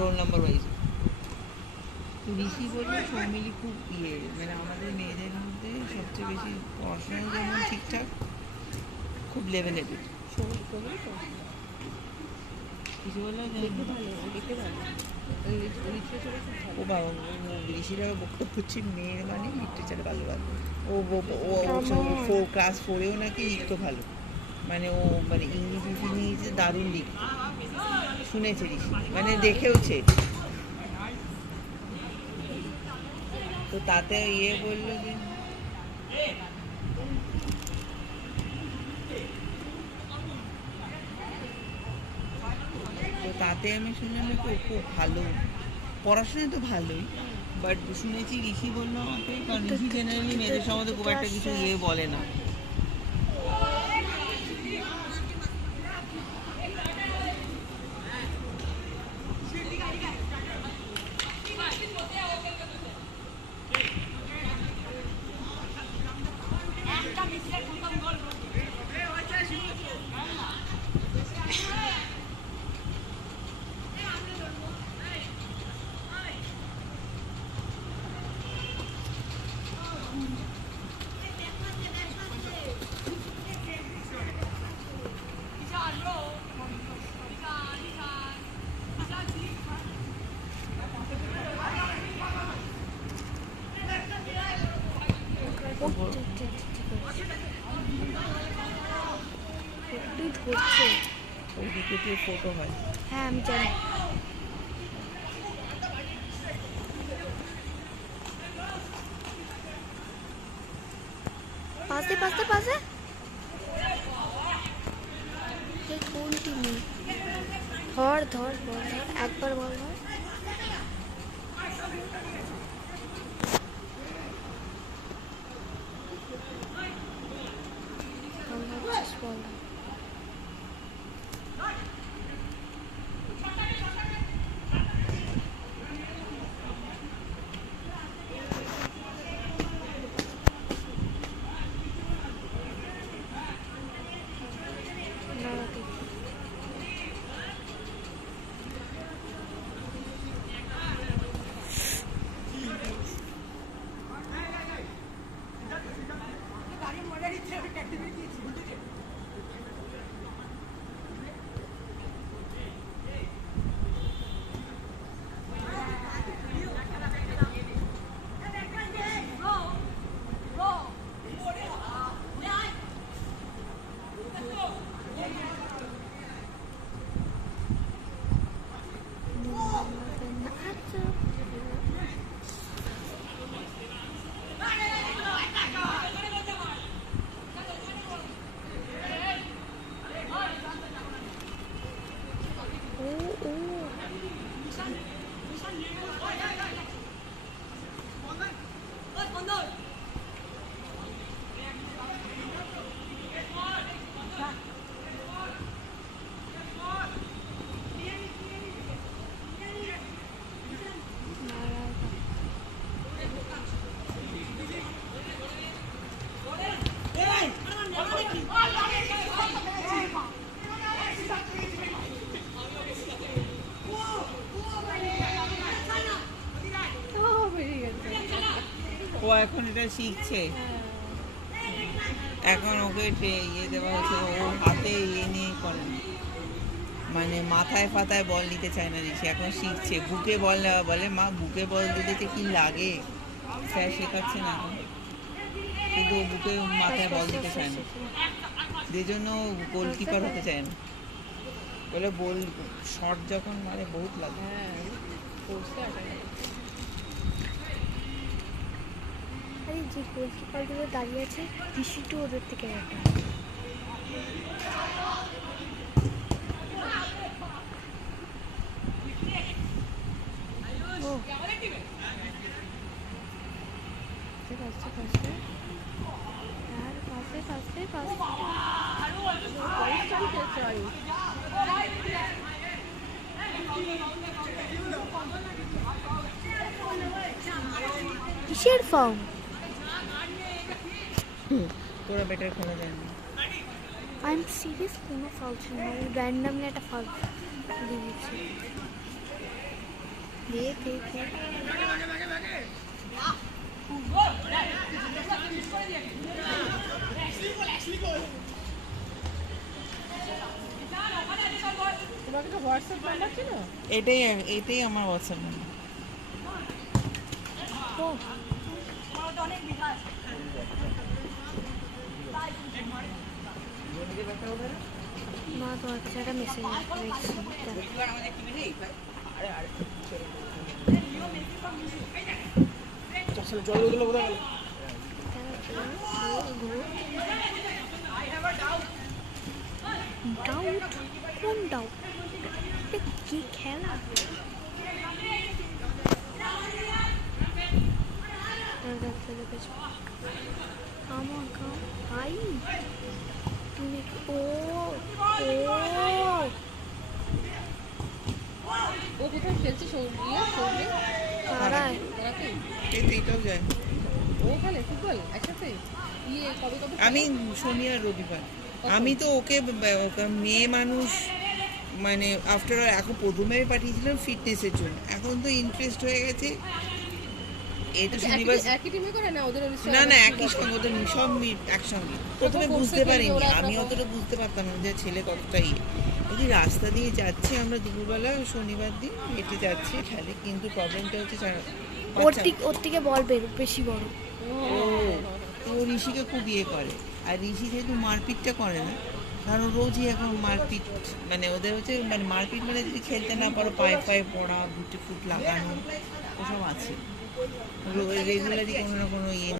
Roll number wise. ঋষি বলল সৌমিলি খুব মানে আমাদের মেয়েদের মধ্যে সবচেয়ে বেশি পড়াশোনা যেমন ঠিকঠাক, খুব লেভেলের। কিছু বললো ও বাবা, ঋষিরা বক্তব্য হচ্ছে মেয়ের মানে লিটারেচারে ভালো ভালো। ও ক্লাস 4-এও নাকি লিখতো ভালো, মানে ও মানে ইংরেজি দারুণ লিখত, শুনেছে ঋষি, মানে দেখেওছে। তো তাতে বললো যে তো তাতে আমি শুনলাম যে খুব ভালো পড়াশোনা, তো ভালোই, বাট শুনেছি ঋষি বললো আমাকে, কারণ ঋষি জেনারেলি মেয়েদের সম্বন্ধে খুব একটা কিছু বলে না। ওইদিকে ফটো হয়। হ্যাঁ আমি জানি। পাশে পাশে পাশে কোন টিমে? ধর ধর বল, ধর একবার বল, ধর। বল ও এখন এটা শিখছে, এখন ওকে দেওয়া হচ্ছে, ও হাতে নিয়ে করে না, মানে মাথায় ফাতায় বল নিতে চায় না ঋষি, এখন শিখছে। বুকে বল নেওয়া বলে, মা বুকে বল দিতে কি লাগে, স্যার শেখাচ্ছে না এখন, কিন্তু ও বুকে মাথায় বল দিতে চায় না, যে জন্য গোলকিপার হতে চায় না, বলে বল শট যখন মারে বহুত লাগে। আরে যে গোলকিপারগুলো দাঁড়িয়ে আছে, ঋষিটু ওদের থেকে একটা। ও পাশে কিসের ফর্ম? তোরা বেটার খেলা যায় না। আই এম সিরিয়াস, কোনো ফাউল ছিল না, র্যান্ডামলি একটা ফাউল দিয়ে দিচ্ছি। দে দে দে তোমার কাছে হোয়াটসঅ্যাপ নাম্বার ছিল? এটাই আমার হোয়াটসঅ্যাপ নাম্বার। ও মা তোমার কাছে একটা মেসেজ চল জল ওগুলো কোথায় গেল? ডাউট কোন ডাউট কি খেলা আমার গাঁ ভাই তুমি ও ও ও কোথায় খেলছে? সৌদি কারায় ওরাকে এইটাও যায়। ও খেলে ফুটবল একসাথে? কবে কবে আমি শনি আর রবিবার। আমি তো ওকে মেয়ে মানুষ মানে আফটার অল এখন প্রথমে পাঠিয়েছিলাম ফিটনেসের জন্য, এখন তো ইন্টারেস্ট হয়ে গেছে। এই তো শনিবার একই টিমে করে না ওদের? না না একই সঙ্গে ওদের সব একসঙ্গে। প্রথমে বুঝতে পারিনি, আমি অতটা বুঝতে পারতাম না যে ছেলে কতটা এই রাস্তা দিয়ে যাচ্ছে, আমরা দুপুরবেলা শনিবার দিন হেঁটে যাচ্ছি খেলে, কিন্তু প্রবলেমটা হচ্ছে ওর থেকে বল বেশি বড় ও ঋষিকে খুব ইয়ে করে। আর ঋষি যেহেতু মারপিটটা করে না, কারণ রোজই এখন মারপিট, মানে ওদের হচ্ছে মানে মারপিট মানে যদি খেলতে না পারো পায়ে পায়ে পড়া, বুটে ফুট লাগানো ওসব আছে, রেগুলারই কোনো না কোনো ইয়ে